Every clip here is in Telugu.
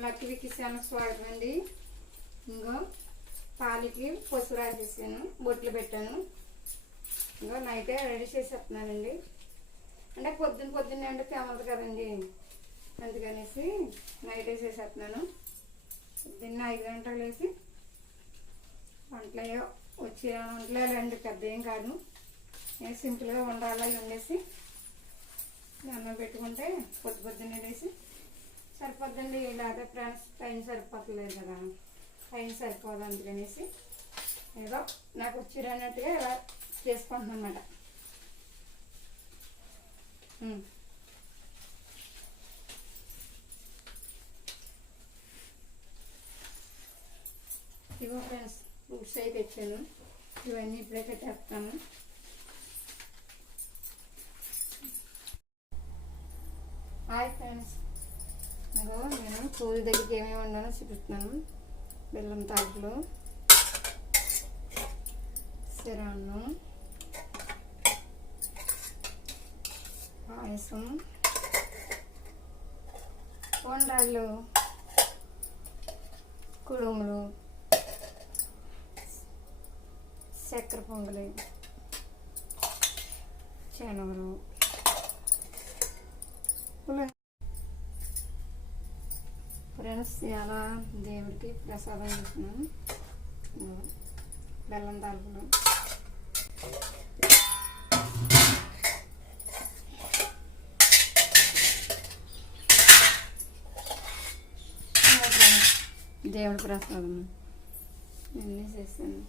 లక్కీ కిసాన్కి స్వాగతం అండి. ఇంకో పాలకి పసుపు రాసేసాను, బొట్లు పెట్టాను. ఇంకో నైటే రెడీ చేసేస్తున్నానండి. అంటే పొద్దున్నే అంటే తెమలదు కదండి, అందుకనేసి నైటే చేసేస్తున్నాను. పొద్దున్న 5 గంటలు వేసి వంటలు వచ్చే వంటలేండి, పెద్ద ఏం కాదు. నేను సింపుల్గా వండాలి వండేసి అన్నం పెట్టుకుంటే పొద్దున్నే వేసి సరిపోద్దండి. లేదా ఫ్రెండ్స్ టైం సరిపోతలేదు కదా, టైం సరిపోదు. అందుకనేసి ఏదో నాకు వచ్చిరన్నట్టుగా ఇలా చేసుకుంటున్నాను అన్నమాట. ఇగో ఫ్రెండ్స్, ఫ్రూట్స్ అయితే తెచ్చాను. ఇవన్నీ ఇప్పుడే పెట్టేస్తాను. హాయ్ ఫ్రెండ్స్, ఇగో నేను పూరి దగ్గరికి ఏమేమి ఉన్నానో చూపిస్తున్నాను. బెల్లం తాకులు, సిరాన్నం, పాయసం, వండాలు, కుడుములు, చక్కెర పొంగలి, శనగలు, ఫ్రెండ్స్ ఎలా దేవుడికి ప్రసాదం చేస్తున్నాను. బెల్లం తాలుపులు, దేవుడి ప్రసాదం అన్నీ చేస్తాను.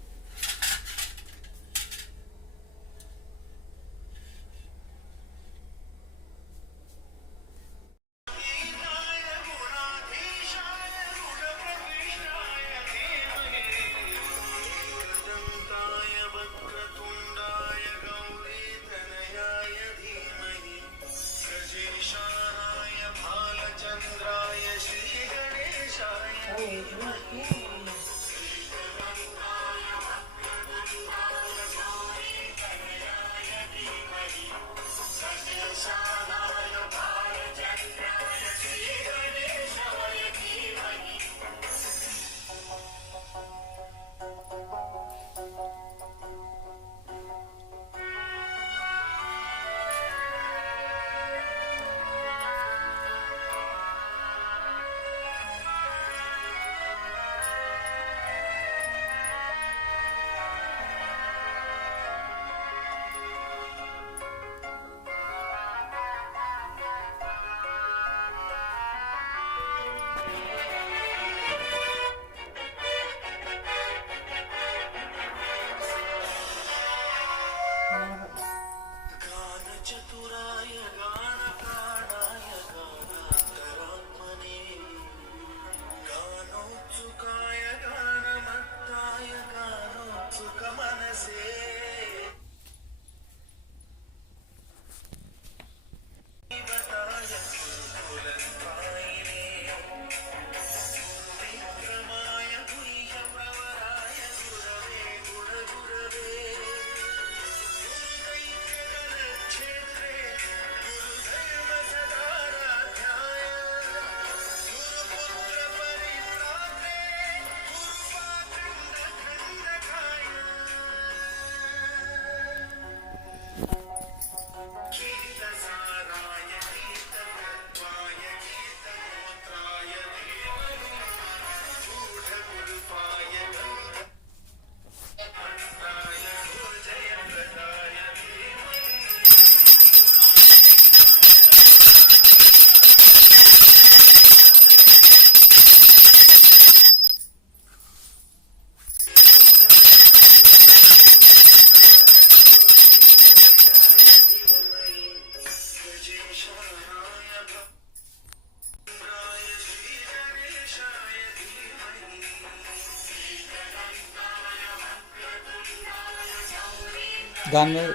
దాని మీద